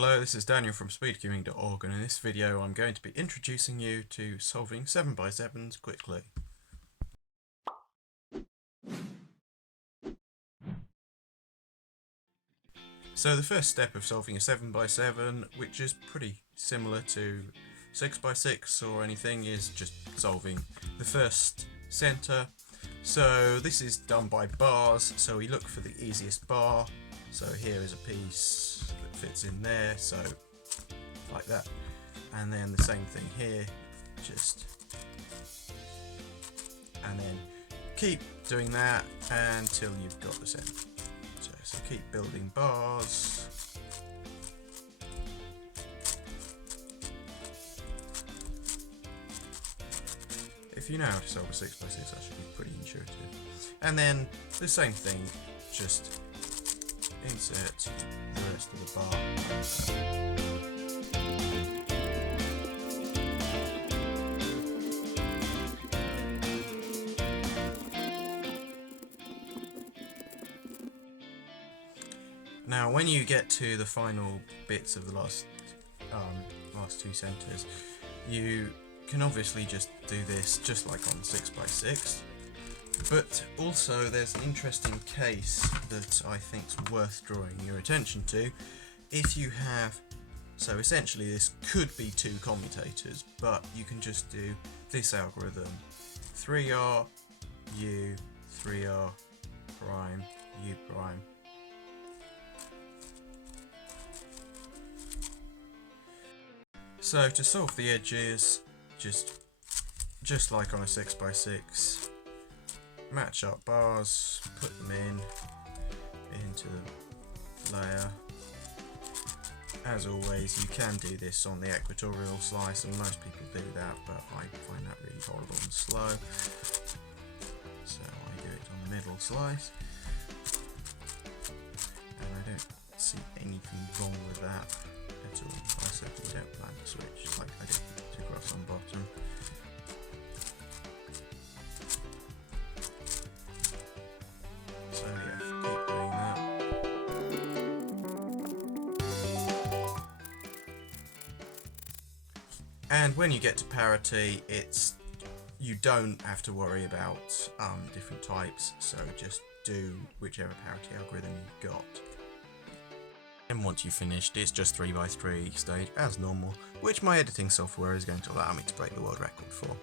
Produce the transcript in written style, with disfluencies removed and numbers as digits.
Hello, this is Daniel from speedcubing.org, and in this video I'm going to be introducing you to solving 7x7s quickly. So the first step of solving a 7x7, which is pretty similar to 6x6 or anything, is just solving the first centre. So this is done by bars, so we look for the easiest bar. So here is a piece that fits in there, so like that, and then the same thing here, and then keep doing that until you've got the centre. So keep building bars. If you know how to solve a 6x6, that should be pretty intuitive. And then the same thing, just insert the rest of the bar. Now, when you get to the final bits of the last two centres, you can obviously just do this just like on 6x6. But also there's an interesting case that I think is worth drawing your attention to. If you have, so essentially this could be two commutators, but you can just do this algorithm: 3R, U, 3R, prime, U prime. So to solve the edges, just like on a 6x6, match up bars, put them into the layer. As always, you can do this on the equatorial slice, and most people do that, but I find that really horrible and slow. So I do it on the middle slice, and I don't see anything wrong with that at all. I certainly don't plan to switch like I did to graphs on bottom. So yeah, keep doing that. And when you get to parity, you don't have to worry about different types, so just do whichever parity algorithm you've got. And once you've finished, it's just 3x3 stage as normal, which my editing software is going to allow me to break the world record for.